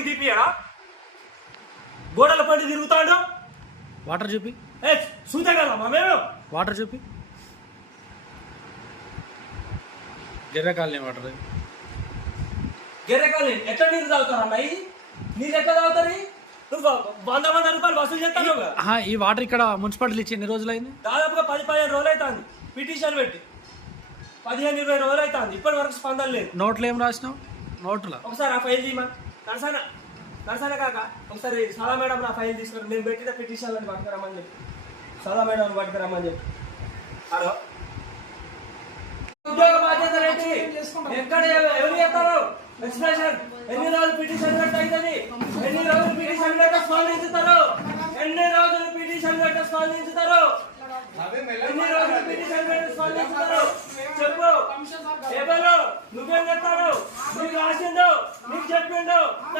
నీకు తీపియడా? గోడల పడి తిరుగుతాడు. వాటర్ చూపి. చూతగలమా మేము? వాటర్ చూపి. గిర్రకాలనీ వాటర్. గిర్రకాలనీ ఎట్లా నీళ్ళు తాగుతారు అమ్మాయి? నీళ్ళు ఎట్లా తాగుతారు? నువ్వు 100 రూపాయలు వసూలు చేస్తాను. ఈ వాటర్ ఇక్కడ మున్సిపాలిటీ ఇచ్చి ఎన్ని రోజులు అయింది? దాదాపుగా 10-15 రోజులు అవుతుంది పిటిషన్ పెట్టి. 15-20 రోజులు అవుతుంది, ఇప్పటి వరకు స్పందన లేదు. నోట్లు ఏం రాసినావు? నోట్ల ఒకసారి ఆ ఫైల్ తీయమా నరసన కాక ఒకసారి సదా మేడం నా ఫైల్ తీసుకుని నేను పెట్టిన పిటిషన్లను పట్టుకురమ్మని చెప్పి సదా మేడం పట్టుకురమ్మని చెప్పి. హలో, ఉద్యోగ బాధ్యత ఏంటి? ఎక్కడ ఎవరు చేస్తారు ఎక్స్ప్రెషన్? ఎన్ని రోజులు పిటిషన్ పెడితే అవుతుంది? ఎన్ని రోజులు పిటిషన్ పెట్ట స్పందించుతారు? ఎన్ని రోజులు పిటిషన్ పెట్ట స్పందించుతారు? ఎన్ని రోజులు పిటిషన్ పెట్ట స్పందించుతారు? చెప్పు. ఎవరు నువ్వేం చెప్తారు? నీకు రాసిండు, నీకు చెప్పిండు.